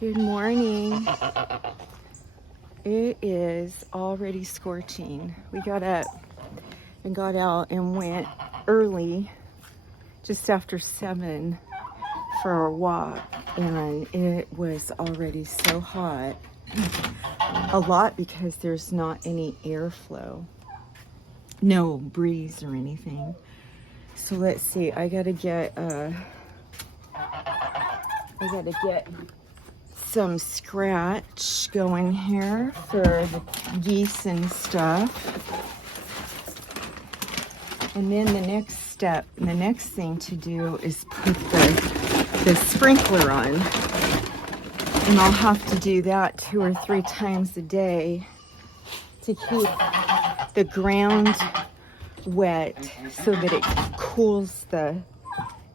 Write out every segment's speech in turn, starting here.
Good morning. It is already scorching. We got up and got out and went early, just after 7, for a walk, and it was already so hot. A lot because there's not any airflow, no breeze or anything. So let's see. I gotta get some scratch going here for the geese and stuff. And then the next thing to do is put the sprinkler on. And I'll have to do that 2 or 3 times a day to keep the ground wet so that it cools the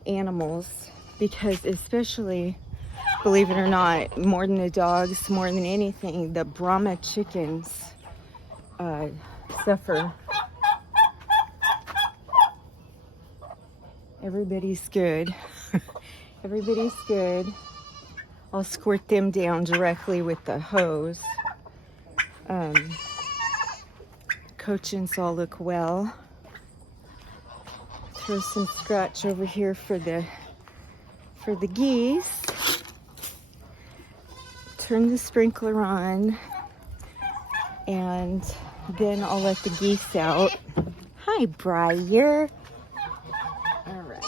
animals, because especially, believe it or not, more than the dogs, more than anything, the Brahma chickens suffer. Everybody's good. Everybody's good. I'll squirt them down directly with the hose. Cochins all look well. Throw some scratch over here for the geese. Turn the sprinkler on, and then I'll let the geese out. Hi, Briar. All right.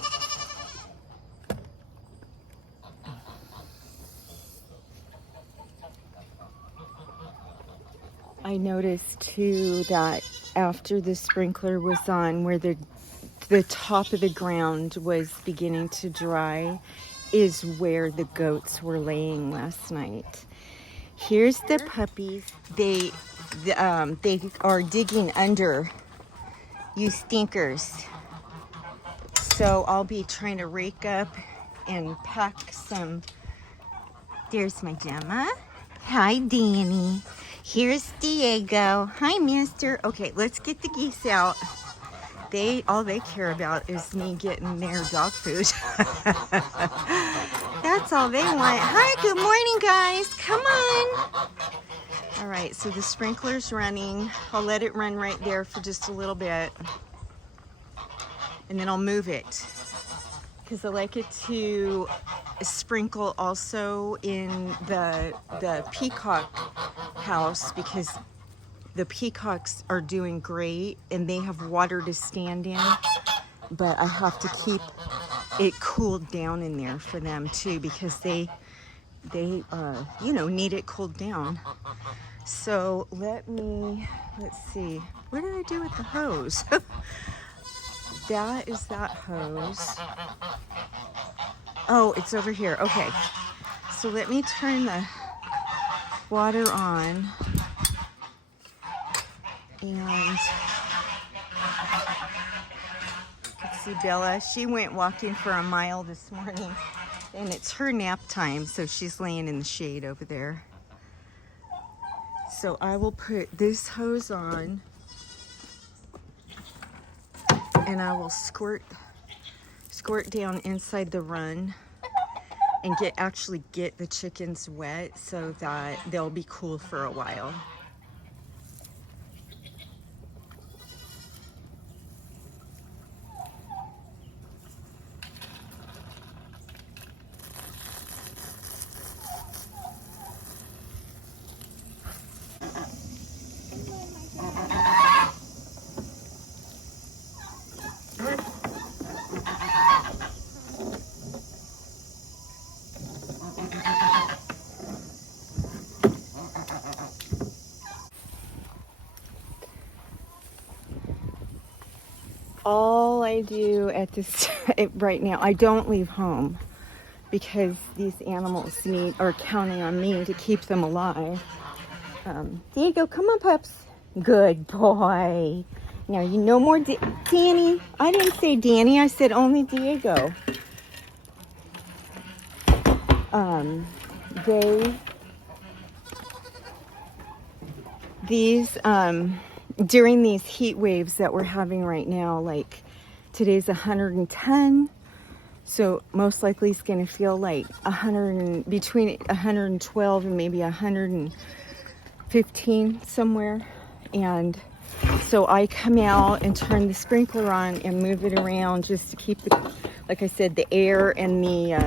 I noticed too that after the sprinkler was on, where the top of the ground was beginning to dry, is where the goats were laying last night. Here's the puppies. They are digging under, you stinkers. So I'll be trying to rake up and pack some. There's my Gemma. Hi, Danny. Here's Diego. Hi, mister. Okay, let's get the geese out. All they care about is me getting their dog food. That's all they want. Hi, good morning, guys. Come on. All right, so the sprinkler's running. I'll let it run right there for just a little bit, and then I'll move it, because I like it to sprinkle also in the peacock house, because the peacocks are doing great and they have water to stand in, but I have to keep it cooled down in there for them too, because they need it cooled down. So let's see, what did I do with the hose? That is that hose. Oh, it's over here. Okay, so let me turn the water on. And let's see, Bella, she went walking for a mile this morning, and it's her nap time, so she's laying in the shade over there. So I will put this hose on, and I will squirt down inside the run and actually get the chickens wet so that they'll be cool for a while. All I do at this right now, I don't leave home, because these animals are counting on me to keep them alive. Diego, come on, pups. Good boy. Now you know more, Danny. I didn't say Danny. I said only Diego. During these heat waves that we're having right now, like today's 110, So most likely it's going to feel like between 112 and maybe 115 somewhere. And so I come out and turn the sprinkler on and move it around just to keep the, like I said, the air and the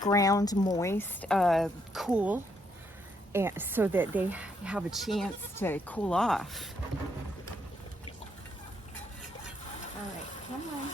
ground moist, cool, and so that they have a chance to cool off. All right, come on.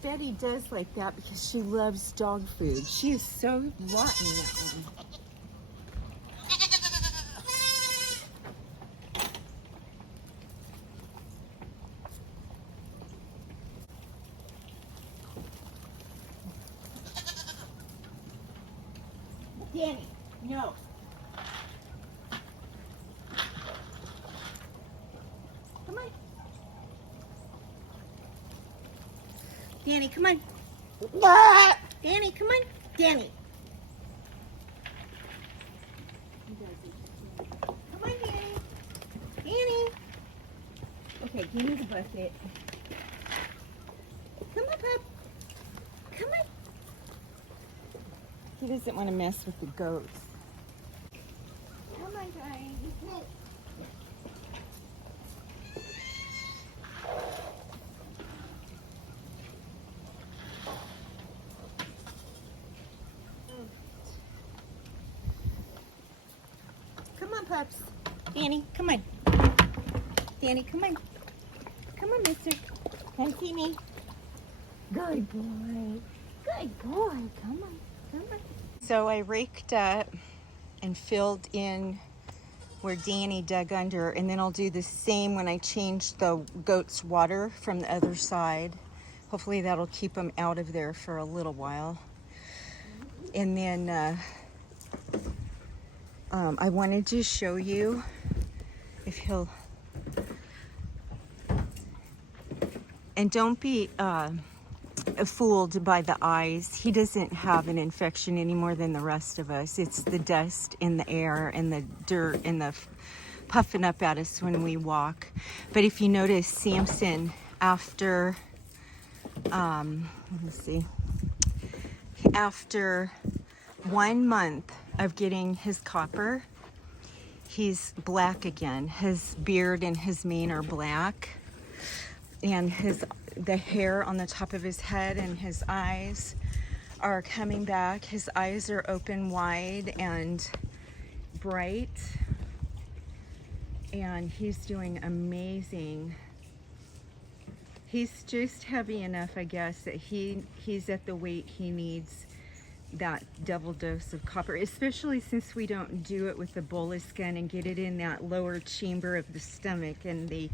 Betty does like that because she loves dog food. She is so rotten, that one. Danny, no. Come on. Danny, come on. Danny, come on. Danny. Come on, Danny. Danny. Okay, give me the bucket. Come on, pup. Come on. He doesn't want to mess with the goats. Come on, guys. Come on, pups. Danny, come on. Danny, come on. Come on, mister. Come see me. Good boy. Good boy. Come on. Come on. So I raked up and filled in where Danny dug under, and then I'll do the same when I change the goat's water from the other side. Hopefully that'll keep them out of there for a little while. And then I wanted to show you if he'll, and don't be fooled by the eyes. He doesn't have an infection any more than the rest of us. It's the dust in the air and the dirt and the puffing up at us when we walk. But if you notice, Samson, after let me see, after 1 month of getting his copper, he's black again. His beard and his mane are black, and the hair on the top of his head and his eyes are coming back. His eyes are open wide and bright, and he's doing amazing. He's just heavy enough, I guess, that he's at the weight he needs that double dose of copper, especially since we don't do it with the bolus gun and get it in that lower chamber of the stomach, and they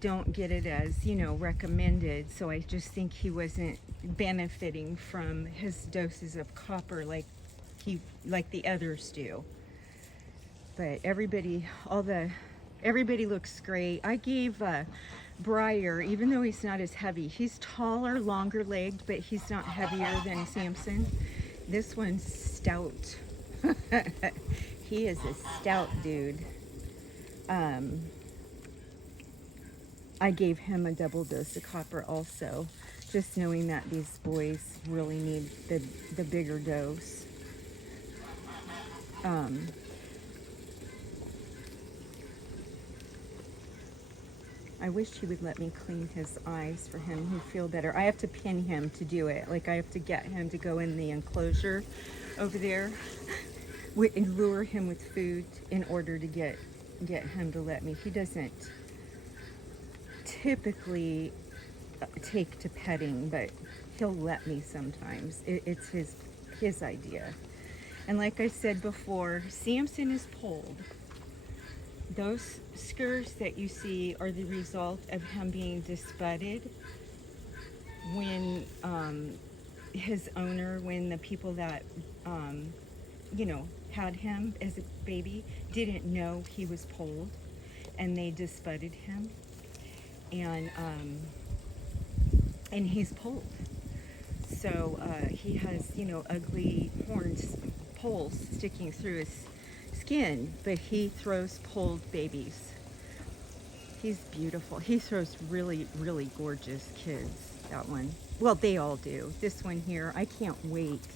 don't get it as, you know, recommended. So I just think he wasn't benefiting from his doses of copper like the others do. But everybody looks great. I gave Briar, even though he's not as heavy, he's taller, longer legged, but he's not heavier than Samson. This one's stout. He is a stout dude. I gave him a double dose of copper also, just knowing that these boys really need the bigger dose. I wish he would let me clean his eyes for him. He'd feel better. I have to pin him to do it. Like, I have to get him to go in the enclosure over there and lure him with food in order to get him to let me. He doesn't typically take to petting, but he'll let me sometimes. It's his idea. And like I said before, Samson is pulled. Those scurs that you see are the result of him being disbudded when his owner, when the people that, had him as a baby, didn't know he was pulled, and they disbudded him. And he's pulled. So he has, ugly horns, poles sticking through his skin, but he throws pulled babies. He's beautiful. He throws really, really gorgeous kids, that one. Well, they all do. This one here, I can't wait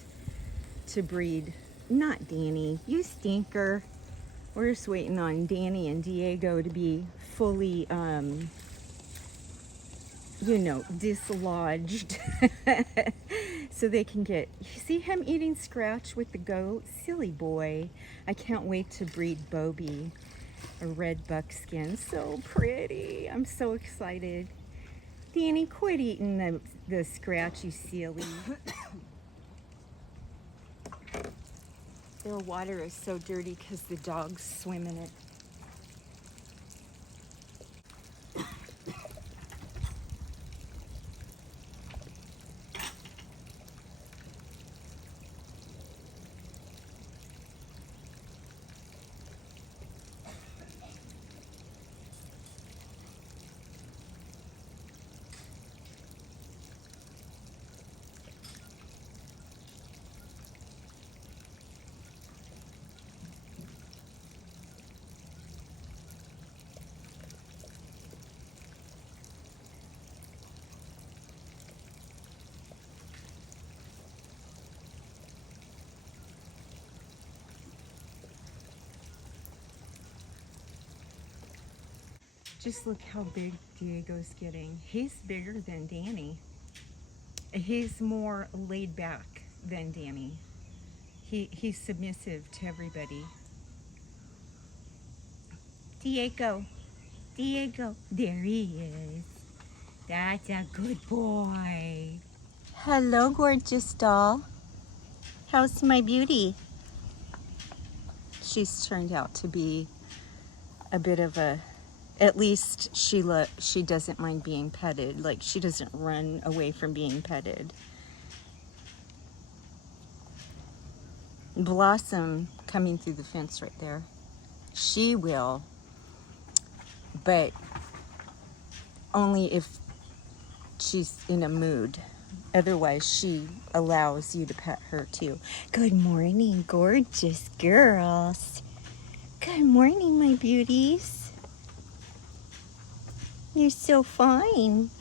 to breed. Not Danny, you stinker. We're just waiting on Danny and Diego to be fully, dislodged. So they can get, you see him eating scratch with the goat? Silly boy. I can't wait to breed Bobby, a red buckskin. So pretty. I'm so excited. Danny, quit eating the scratch, you silly. Their water is so dirty because the dogs swim in it. Just look how big Diego's getting. He's bigger than Danny. He's more laid back than Danny. He's submissive to everybody. Diego, there he is. That's a good boy. Hello, gorgeous doll. How's my beauty? She's turned out to be a bit of a, at least she doesn't mind being petted. Like, she doesn't run away from being petted. Blossom coming through the fence right there. She will, but only if she's in a mood. Otherwise, she allows you to pet her too. Good morning, gorgeous girls. Good morning, my beauties. You're so fine.